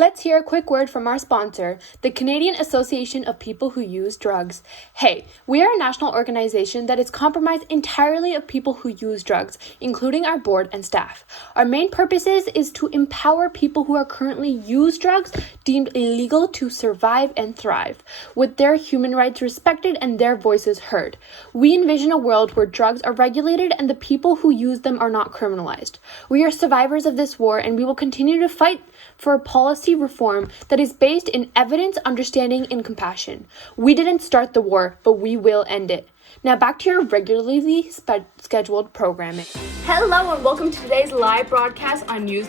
Let's hear a quick word from our sponsor, the Canadian Association of People Who Use Drugs. Hey, we are a national organization that is comprised entirely of people who use drugs, including our board and staff. Our main purpose is to empower people who are currently use drugs deemed illegal to survive and thrive, with their human rights respected and their voices heard. We envision a world where drugs are regulated and the people who use them are not criminalized. We are survivors of this war, and we will continue to fight for a policy reform that is based in evidence, understanding, and compassion. We didn't start the war, but we will end it. Now back to your regularly scheduled programming. Hello and welcome to today's live broadcast on News.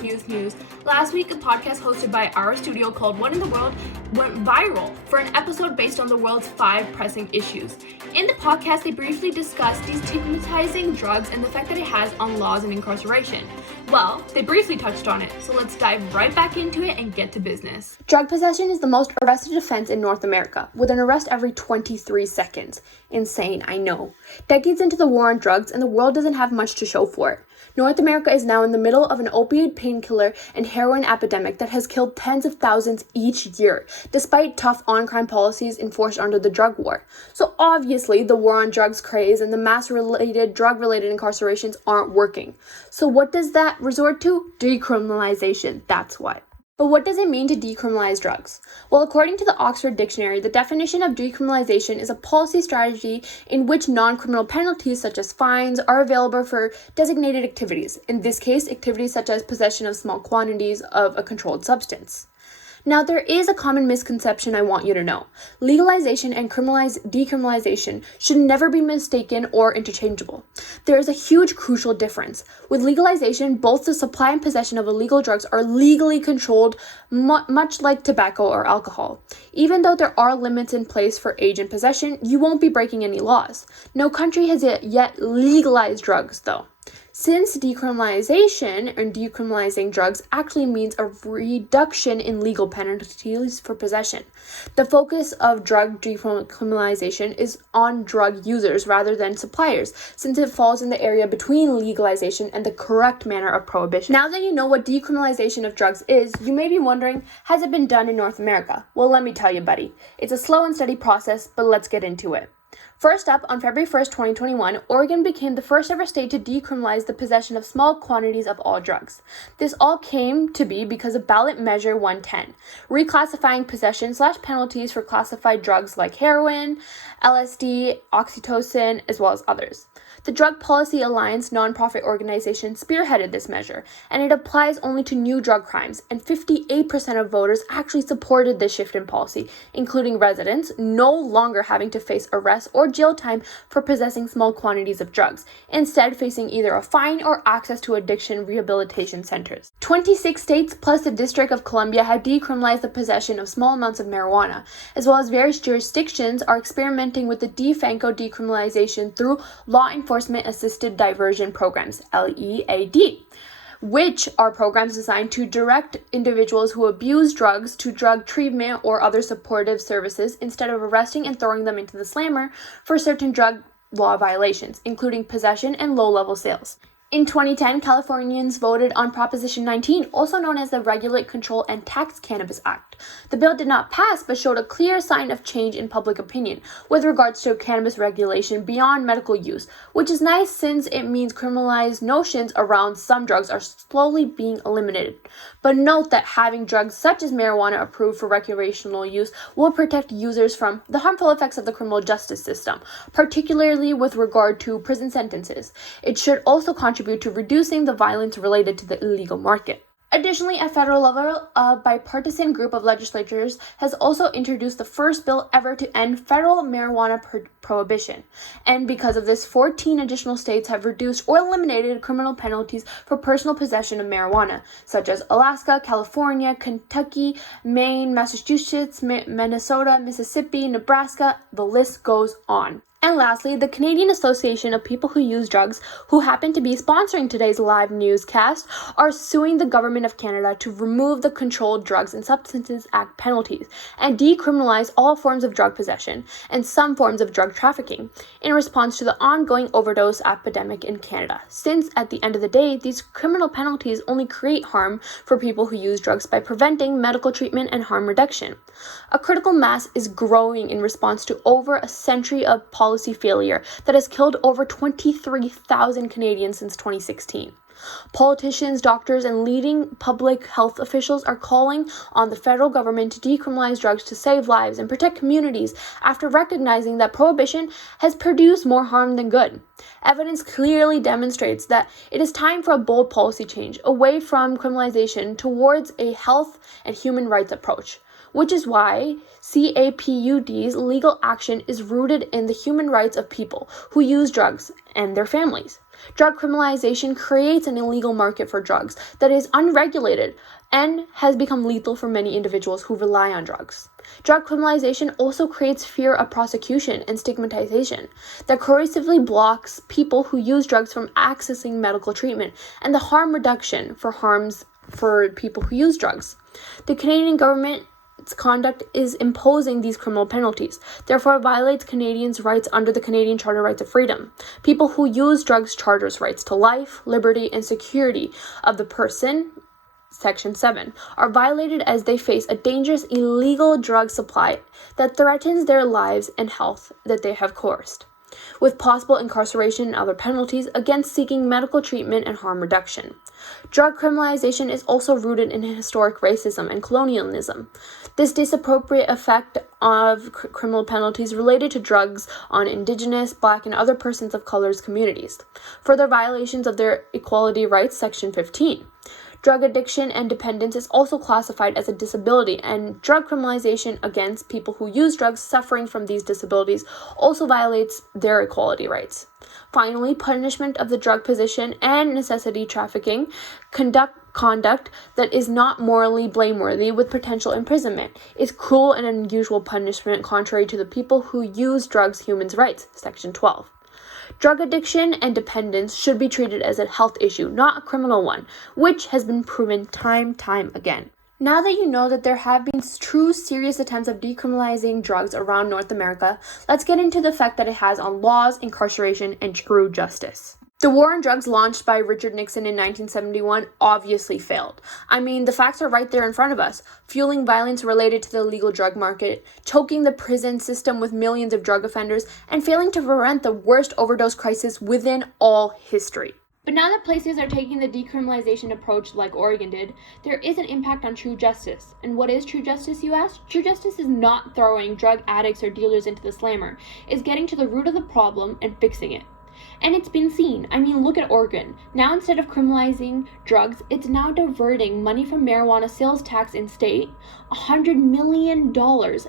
Last week, a podcast hosted by our studio called What in the World went viral for an episode based on the world's 5 pressing issues. In the podcast, they briefly discussed destigmatizing drugs and the effect that it has on laws and incarceration. Well, they briefly touched on it, so let's dive right back into it and get to business. Drug possession is the most arrested offense in North America, with an arrest every 23 seconds. Insane, I know. Decades into the war on drugs, and the world doesn't have much to show for it. North America is now in the middle of an opioid, painkiller, and heroin epidemic that has killed tens of thousands each year, despite tough on-crime policies enforced under the drug war. So obviously, the war on drugs craze and the mass-related, drug-related incarcerations aren't working. So what does that resort to? Decriminalization, that's why. But what does it mean to decriminalize drugs? Well, according to the Oxford Dictionary, the definition of decriminalization is a policy strategy in which non-criminal penalties such as fines are available for designated activities. In this case, activities such as possession of small quantities of a controlled substance. Now, there is a common misconception I want you to know. Legalization and decriminalization should never be mistaken or interchangeable. There is a huge crucial difference. With legalization, both the supply and possession of illegal drugs are legally controlled, much like tobacco or alcohol. Even though there are limits in place for age and possession, you won't be breaking any laws. No country has yet legalized drugs, though. Since decriminalization and decriminalizing drugs actually means a reduction in legal penalties for possession. The focus of drug decriminalization is on drug users rather than suppliers, since it falls in the area between legalization and the correct manner of prohibition. Now that you know what decriminalization of drugs is, you may be wondering, has it been done in North America? Well, let me tell you, buddy. It's a slow and steady process, but let's get into it. First up, on February 1st, 2021, Oregon became the first ever state to decriminalize the possession of small quantities of all drugs. This all came to be because of ballot measure 110, reclassifying possession/penalties for classified drugs like heroin, LSD, oxytocin, as well as others. The Drug Policy Alliance nonprofit organization spearheaded this measure, and it applies only to new drug crimes, and 58% of voters actually supported this shift in policy, including residents no longer having to face arrest or jail time for possessing small quantities of drugs, instead facing either a fine or access to addiction rehabilitation centers. 26 states plus the District of Columbia have decriminalized the possession of small amounts of marijuana, as well as various jurisdictions are experimenting with the de facto decriminalization through law enforcement assisted diversion programs, LEAD, which are programs designed to direct individuals who abuse drugs to drug treatment or other supportive services instead of arresting and throwing them into the slammer for certain drug law violations, including possession and low-level sales. In 2010, Californians voted on Proposition 19, also known as the Regulate, Control, and Tax Cannabis Act. The bill did not pass, but showed a clear sign of change in public opinion with regards to cannabis regulation beyond medical use, which is nice since it means criminalized notions around some drugs are slowly being eliminated. But note that having drugs such as marijuana approved for recreational use will protect users from the harmful effects of the criminal justice system, particularly with regard to prison sentences. It should also contribute to reducing the violence related to the illegal market. Additionally, at federal level, a bipartisan group of legislators has also introduced the first bill ever to end federal marijuana prohibition. And because of this, 14 additional states have reduced or eliminated criminal penalties for personal possession of marijuana, such as Alaska, California, Kentucky, Maine, Massachusetts, Minnesota, Mississippi, Nebraska. The list goes on. And lastly, the Canadian Association of People Who Use Drugs, who happen to be sponsoring today's live newscast, are suing the Government of Canada to remove the Controlled Drugs and Substances Act penalties and decriminalize all forms of drug possession and some forms of drug trafficking in response to the ongoing overdose epidemic in Canada. Since, at the end of the day, these criminal penalties only create harm for people who use drugs by preventing medical treatment and harm reduction. A critical mass is growing in response to over a century of policy failure that has killed over 23,000 Canadians since 2016. Politicians, doctors, and leading public health officials are calling on the federal government to decriminalize drugs to save lives and protect communities after recognizing that prohibition has produced more harm than good. Evidence clearly demonstrates that it is time for a bold policy change away from criminalization towards a health and human rights approach, which is why CAPUD's legal action is rooted in the human rights of people who use drugs and their families. Drug criminalization creates an illegal market for drugs that is unregulated and has become lethal for many individuals who rely on drugs. Drug criminalization also creates fear of prosecution and stigmatization that corrosively blocks people who use drugs from accessing medical treatment and the harm reduction for people who use drugs. The Canadian government its conduct is imposing these criminal penalties, therefore violates Canadians' rights under the Canadian Charter Rights of Freedom. People who use drugs charters rights to life, liberty, and security of the person, Section 7, are violated as they face a dangerous illegal drug supply that threatens their lives and health that they have coerced, with possible incarceration and other penalties against seeking medical treatment and harm reduction. Drug criminalization is also rooted in historic racism and colonialism. This disappropriate effect of criminal penalties related to drugs on Indigenous, Black, and other persons of color's communities. Further violations of their equality rights, Section 15. Drug addiction and dependence is also classified as a disability, and drug criminalization against people who use drugs suffering from these disabilities also violates their equality rights. Finally, punishment of the drug possession and necessity trafficking conduct that is not morally blameworthy with potential imprisonment is cruel and unusual punishment contrary to the people who use drugs' human rights, Section 12. Drug addiction and dependence should be treated as a health issue, not a criminal one, which has been proven time again. Now that you know that there have been true serious attempts of decriminalizing drugs around North America, let's get into the effect that it has on laws, incarceration, and true justice. The war on drugs launched by Richard Nixon in 1971 obviously failed. I mean, the facts are right there in front of us. Fueling violence related to the illegal drug market, choking the prison system with millions of drug offenders, and failing to prevent the worst overdose crisis within all history. But now that places are taking the decriminalization approach like Oregon did, there is an impact on true justice. And what is true justice, you ask? True justice is not throwing drug addicts or dealers into the slammer. It's getting to the root of the problem and fixing it. And it's been seen. I mean, look at Oregon. Now, instead of criminalizing drugs, it's now diverting money from marijuana sales tax in state. $100 million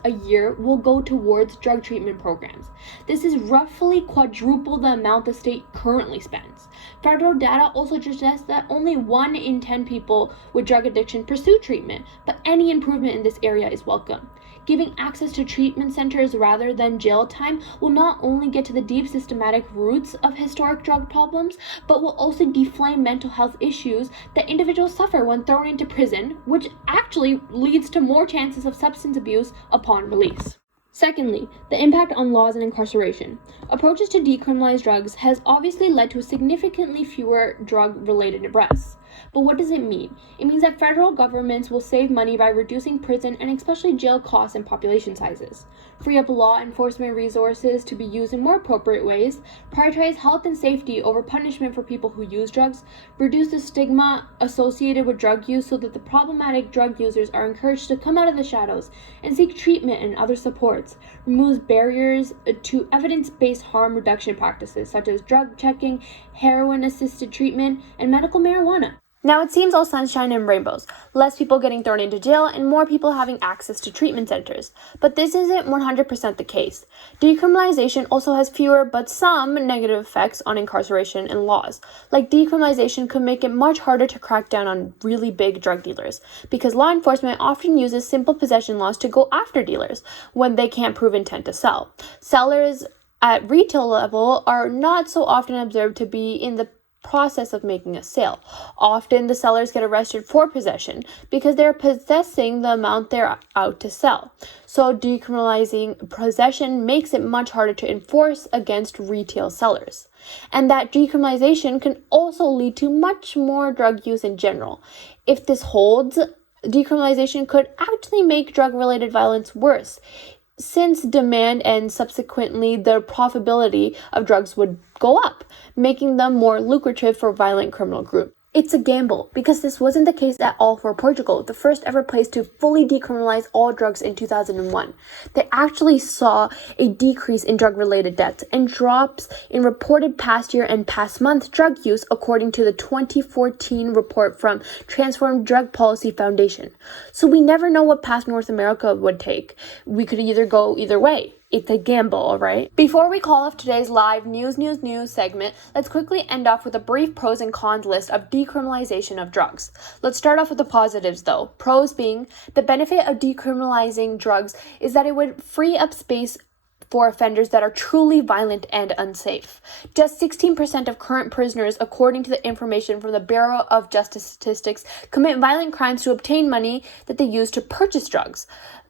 a year will go towards drug treatment programs. This is roughly quadruple the amount the state currently spends. Federal data also suggests that only 1 in 10 people with drug addiction pursue treatment, but any improvement in this area is welcome. Giving access to treatment centers rather than jail time will not only get to the deep systematic roots of historic drug problems, but will also deflame mental health issues that individuals suffer when thrown into prison, which actually leads to more chances of substance abuse upon release. Secondly, the impact on laws and incarceration. Approaches to decriminalize drugs has obviously led to significantly fewer drug-related arrests. But what does it mean? It means that federal governments will save money by reducing prison and especially jail costs and population sizes, free up law enforcement resources to be used in more appropriate ways, prioritize health and safety over punishment for people who use drugs, reduce the stigma associated with drug use so that the problematic drug users are encouraged to come out of the shadows and seek treatment and other supports, removes barriers to evidence-based harm reduction practices such as drug checking, heroin-assisted treatment, and medical marijuana. Now it seems all sunshine and rainbows, less people getting thrown into jail and more people having access to treatment centers. But this isn't 100% the case. Decriminalization also has fewer but some negative effects on incarceration and laws. Like decriminalization could make it much harder to crack down on really big drug dealers because law enforcement often uses simple possession laws to go after dealers when they can't prove intent to sell. Sellers at retail level are not so often observed to be in the process of making a sale. Often the sellers get arrested for possession because they're possessing the amount they're out to sell. So decriminalizing possession makes it much harder to enforce against retail sellers. And that decriminalization can also lead to much more drug use in general. If this holds, decriminalization could actually make drug-related violence worse, since demand and subsequently the profitability of drugs would go up, making them more lucrative for violent criminal groups. It's a gamble, because this wasn't the case at all for Portugal, the first ever place to fully decriminalize all drugs in 2001. They actually saw a decrease in drug-related deaths and drops in reported past year and past month drug use, according to the 2014 report from Transform Drug Policy Foundation. So we never know what path North America would take. We could either go either way. It's a gamble, alright? Before we call off today's live news segment, let's quickly end off with a brief pros and cons list of decriminalization of drugs. Let's start off with the positives though. Pros being, the benefit of decriminalizing drugs is that it would free up space for offenders that are truly violent and unsafe. Just 16% of current prisoners, according to the information from the Bureau of Justice Statistics, commit violent crimes to obtain money that they use to purchase drugs.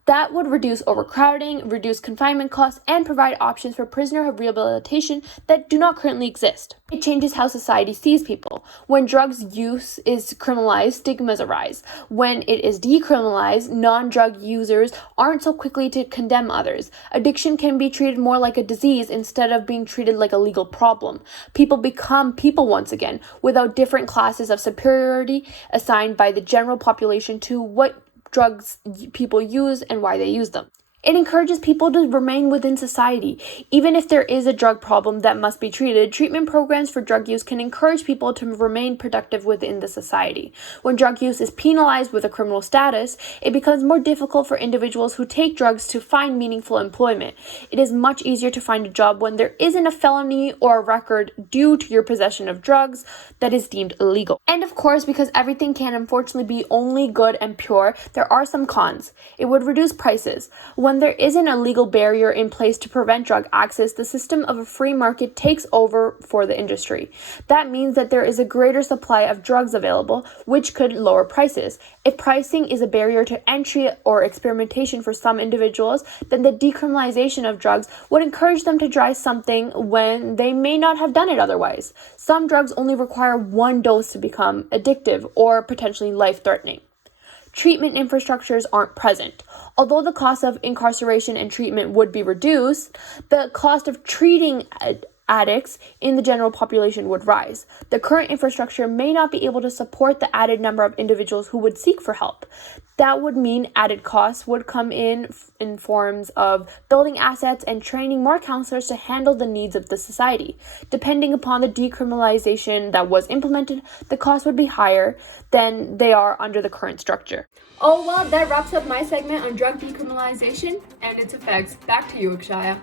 That would reduce overcrowding, reduce confinement costs, and provide options for prisoner rehabilitation that do not currently exist. It changes how society sees people. When drugs use is criminalized, stigmas arise. When it is decriminalized, non-drug users aren't so quickly to condemn others. Addiction can be treated more like a disease instead of being treated like a legal problem. People become people once again, without different classes of superiority assigned by the general population to what drugs people use and why they use them. It encourages people to remain within society. Even if there is a drug problem that must be treated, treatment programs for drug use can encourage people to remain productive within the society. When drug use is penalized with a criminal status, it becomes more difficult for individuals who take drugs to find meaningful employment. It is much easier to find a job when there isn't a felony or a record due to your possession of drugs that is deemed illegal. And of course, because everything can unfortunately be only good and pure, there are some cons. It would reduce prices. When there isn't a legal barrier in place to prevent drug access, the system of a free market takes over for the industry. That means that there is a greater supply of drugs available, which could lower prices. If pricing is a barrier to entry or experimentation for some individuals, then the decriminalization of drugs would encourage them to try something when they may not have done it otherwise. Some drugs only require one dose to become addictive or potentially life-threatening. Treatment infrastructures aren't present. Although the cost of incarceration and treatment would be reduced, the cost of treating addicts in the general population would rise. The current infrastructure may not be able to support the added number of individuals who would seek for help. That would mean added costs would come in forms of building assets and training more counselors to handle the needs of the society. Depending upon the decriminalization that was implemented, the costs would be higher than they are under the current structure. Oh well, that wraps up my segment on drug decriminalization and its effects. Back to you, Akshaya.